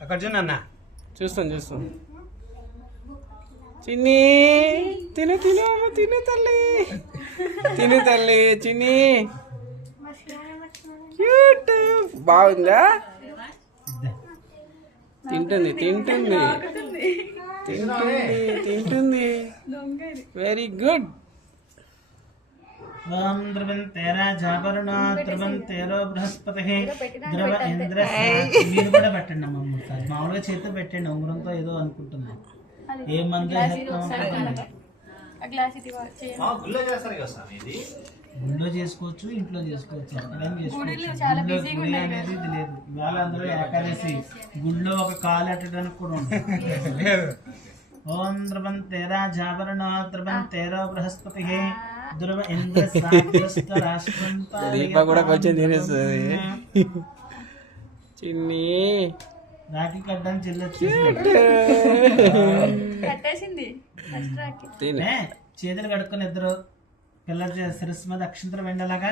అక్కడ చూడన్నా చూస్తాను చిన్ని తిను తల్లి చిన్ని క్యూట్ బాగుందా తింటుంది వెరీ గుడ్ ఓం ధ్రువంతేరా జాబరుణో ధ్రువంతేరో బృహస్పతి ధ్రువ ఇంద్ర మీరు కూడా పెట్టండి అమ్మ ఒకసారి మామూలుగా చేతితో పెట్టండి ఉంగరంతో ఏదో అనుకుంటున్నాను ఏ మందు గుళ్ళో చేసుకోవచ్చు ఇంట్లో చేసుకోవచ్చు ఎక్కడైనా చేసుకోవచ్చు గుడి అనేది ఇది లేదు ఇవాళ అందులో ఏకాదశి గుళ్ళో ఒక కాలు ఎట్టడానికి కూడా ఉంటుంది ఓం ధ్రువంతేరా జాబరుణో ధ్రువంతేరో బృహస్పతి ధ్రువ ఇంద్ర దీప కూడా కొంచెం తినేస్తుంది చిన్ని రాఖీ కట్టడం చెల్లొచ్చు చేతులు కడుక్కొని ఇద్దరు పిల్లల శిరస్సు మీద అక్షంతరం వెండలాగా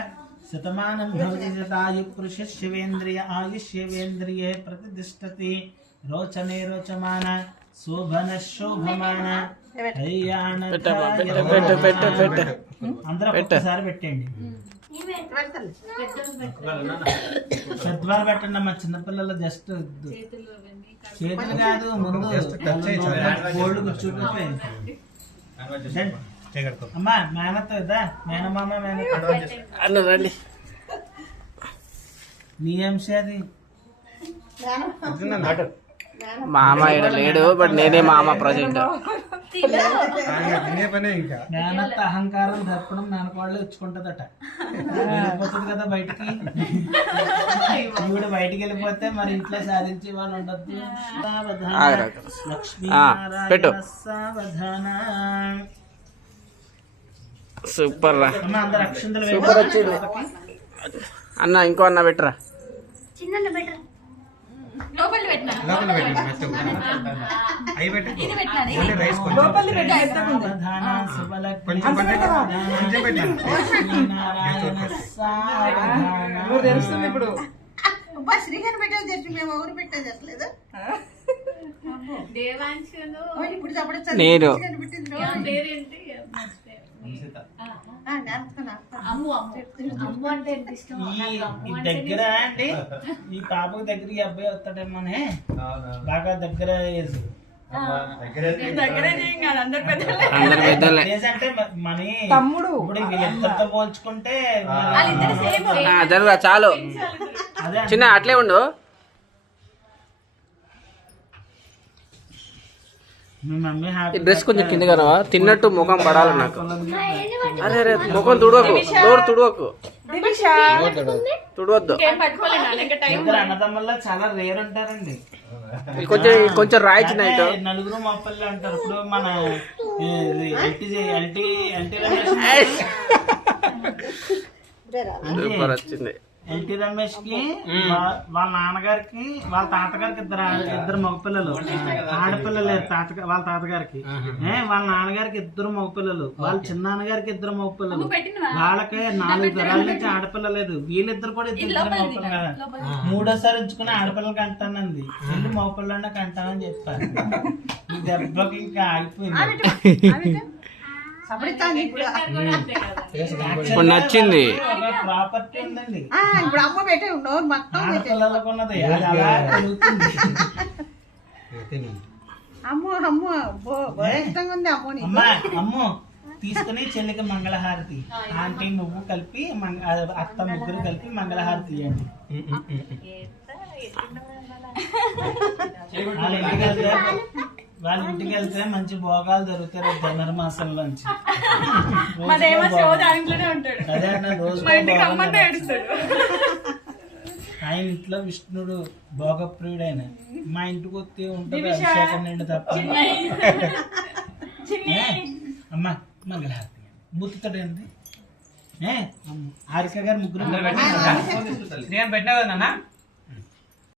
శతమానం భవతి శతాయు పురుష శివేంద్రియ ఆయుష్యేంద్రియే ప్రతిష్టతి రోచనే రోచమాన శోభన శోభమాన అందరూ ఒక్కసారి పెట్టండి సద్వాలు పెట్టండి అమ్మా చిన్నపిల్లలు జస్ట్ చేతులు కాదు ముందు గోల్డ్ కూర్చుంటే అమ్మా మేనత్త ఇద్దా మేనమామ అన్న రండి నీ అంశ అది మామ ఇక్కడ లేడు బట్ నేనే మామ ప్రజెంట్ మేనత్త అహంకారం దర్పణం మేనకోళ్ళు ఇచ్చుకుంటదట వెళ్ళిపోతుంది కదా బయటికి ఈవిడ బయటికి వెళ్ళిపోతే మరి ఇంట్లో సాధించే వాళ్ళు ఉండద్దు పెట్టు సూపర్ రా సూపర్ వచ్చింది అన్న ఇంకో అన్న పెట్టరా తెలుస్తుంది ఇప్పుడు శ్రీగారు పెట్టేది తెలుసు మేము ఎవరు పెట్టేది చెప్పలేదు ఇప్పుడు నేను దగ్గర అండి ఈ పాపకు దగ్గర ఈ అబ్బాయి వస్తాడేమోనే బాగా దగ్గర ఏజ్ అంటే మన తమ్ముడు ఇప్పుడు వీళ్ళిద్దరితో పోల్చుకుంటే చాలు చిన్న అట్లే ఉండు డ్రెస్ కొంచెం కిందగా తిన్నట్టు ముఖం పడాలి నాకు అరే అరే ముఖం తుడవకు డోర్ తుడవద్దు అన్నదమ్ముల్లో చాలా రేర్ ఉంటారండి కొంచెం రాయిచి నైట్ నలుగురు మొప్పల్లి అంటారు ఇప్పుడు మన సూపర్ వచ్చింది ఎన్టీ రమేష్ కి వాళ్ళ నాన్నగారికి వాళ్ళ తాతగారికి ఇద్దరు మగపిల్లలు ఆడపిల్లలు వాళ్ళ తాతగారికి వాళ్ళ నాన్నగారికి ఇద్దరు మగపిల్లలు వాళ్ళ చిన్నాన్నగారికి ఇద్దరు మగపిల్లలు వాళ్ళకి 4 తరాల నుంచి ఆడపిల్ల లేదు వీళ్ళిద్దరు కూడా ఇద్దరు మగపిల్లలు కదా మూడోసారి ఉంచుకుని ఆడపిల్లలకి అంటానంది వెళ్ళి మగపిల్లలకి కంటానని చెప్పారు ఈ దెబ్బకి ఇంకా ఆగిపోయింది నచ్చింది ప్రాపర్టీ ఉందండి ఇప్పుడు అమ్మ పెట్టే మొత్తం ఉన్నది అమ్మో అమ్మో ఇష్టంగా ఉంది అమ్మోని అమ్మో తీసుకుని చెల్లికి మంగళహారతి ఆంటీ నువ్వు కలిపి అత్త ముగ్గురు కలిపి మంగళహారతి ఇవ్వండి వాళ్ళ ఇంటికి వెళ్తే మంచి భోగాలు దొరుకుతారు ధనుర్మాసంలోంచి అదే అన్న రోజు ఆయన ఇంట్లో విష్ణుడు భోగప్రియుడు ఆయన మా ఇంటికి వస్తే ఉంటుంది అభిషేకం నిండు తప్ప అమ్మా మంగళహారతి బుత్తుతాడు ఏంటి హారిక గారు ముగ్గురు పెట్టావు కదా నాన్న